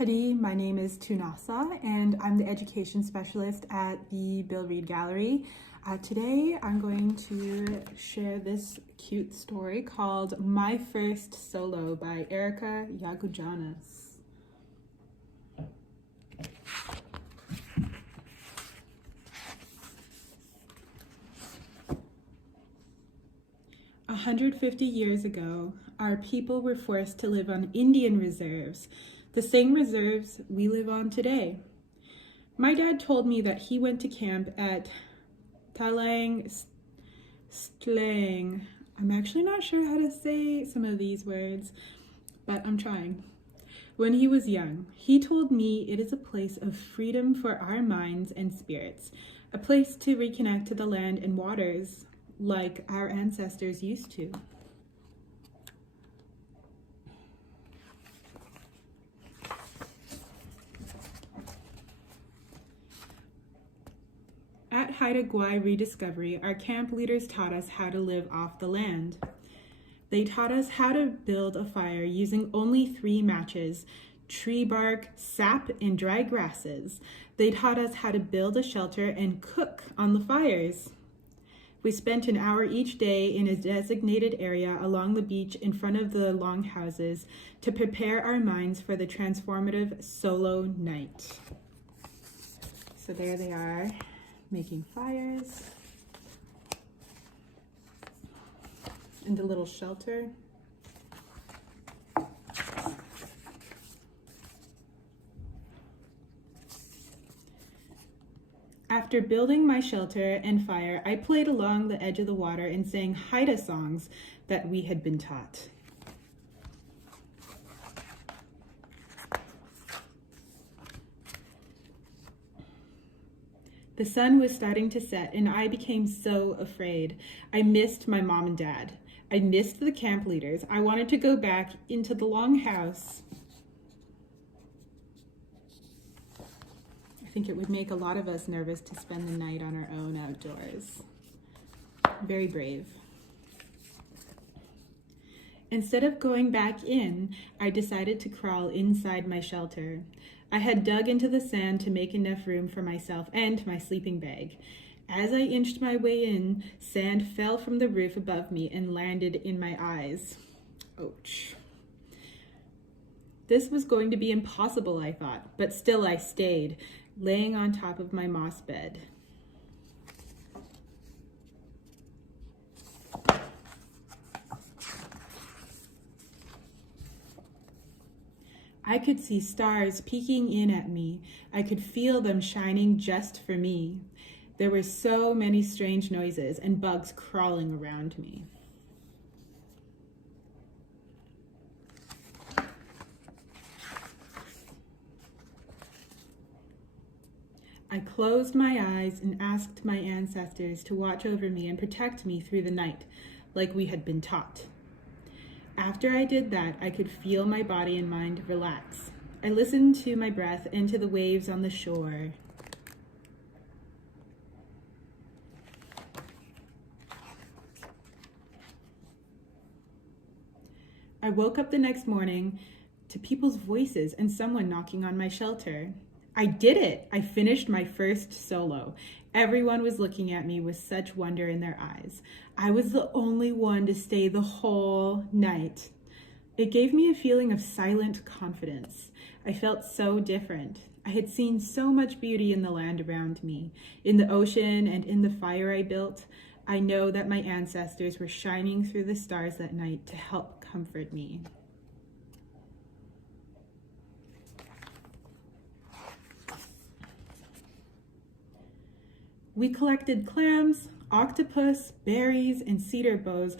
Hadi, my name is Tunasa, and I'm the education specialist at the Bill Reed Gallery. Today, I'm going to share this cute story called My First Solo by Erika Yahgujaanaas. 150 years ago, our people were forced to live on Indian reserves, the same reserves we live on today. My dad told me that he went to camp at Talang Stlang. I'm actually not sure how to say some of these words, but I'm trying. When he was young, he told me it is a place of freedom for our minds and spirits, a place to reconnect to the land and waters like our ancestors used to. At Haida Gwaii Rediscovery, our camp leaders taught us how to live off the land. They taught us how to build a fire using only 3 matches, tree bark, sap, and dry grasses. They taught us how to build a shelter and cook on the fires. We spent an hour each day in a designated area along the beach in front of the longhouses to prepare our minds for the transformative solo night. So there they are, making fires in the little shelter. After building my shelter and fire, I played along the edge of the water and sang Haida songs that we had been taught. The sun was starting to set and I became so afraid. I missed my mom and dad. I missed the camp leaders. I wanted to go back into the longhouse. I think it would make a lot of us nervous to spend the night on our own outdoors. Very brave. Instead of going back in, I decided to crawl inside my shelter. I had dug into the sand to make enough room for myself and my sleeping bag. As I inched my way in, sand fell from the roof above me and landed in my eyes. Ouch. This was going to be impossible, I thought, but still I stayed, laying on top of my moss bed. I could see stars peeking in at me. I could feel them shining just for me. There were so many strange noises and bugs crawling around me. I closed my eyes and asked my ancestors to watch over me and protect me through the night, like we had been taught. After I did that, I could feel my body and mind relax. I listened to my breath and to the waves on the shore. I woke up the next morning to people's voices and someone knocking on my shelter. I did it! I finished my first solo. Everyone was looking at me with such wonder in their eyes. I was the only one to stay the whole night. It gave me a feeling of silent confidence. I felt so different. I had seen so much beauty in the land around me, in the ocean and in the fire I built. I know that my ancestors were shining through the stars that night to help comfort me. We collected clams, octopus, berries, and cedar boughs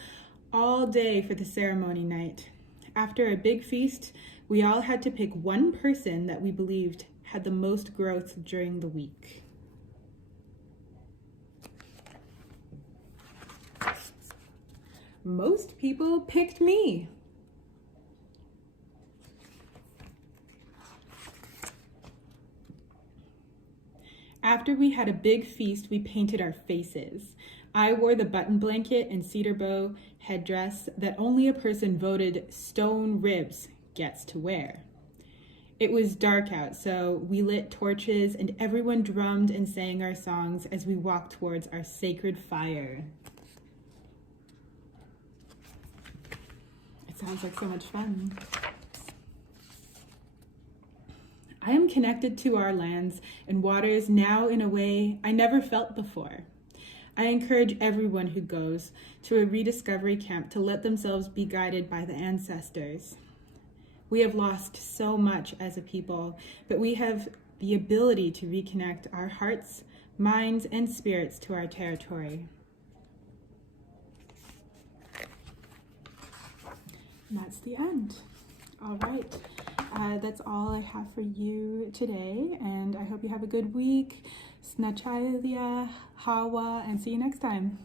all day for the ceremony night. After a big feast, we all had to pick one person that we believed had the most growth during the week. Most people picked me. After we had a big feast, we painted our faces. I wore the button blanket and cedar bow headdress that only a person voted stone ribs gets to wear. It was dark out, so we lit torches and everyone drummed and sang our songs as we walked towards our sacred fire. It sounds like so much fun. I am connected to our lands and waters now in a way I never felt before. I encourage everyone who goes to a rediscovery camp to let themselves be guided by the ancestors. We have lost so much as a people, but we have the ability to reconnect our hearts, minds, and spirits to our territory. And that's the end. All right. That's all I have for you today, and I hope you have a good week. Snachaya, Hawa, and see you next time.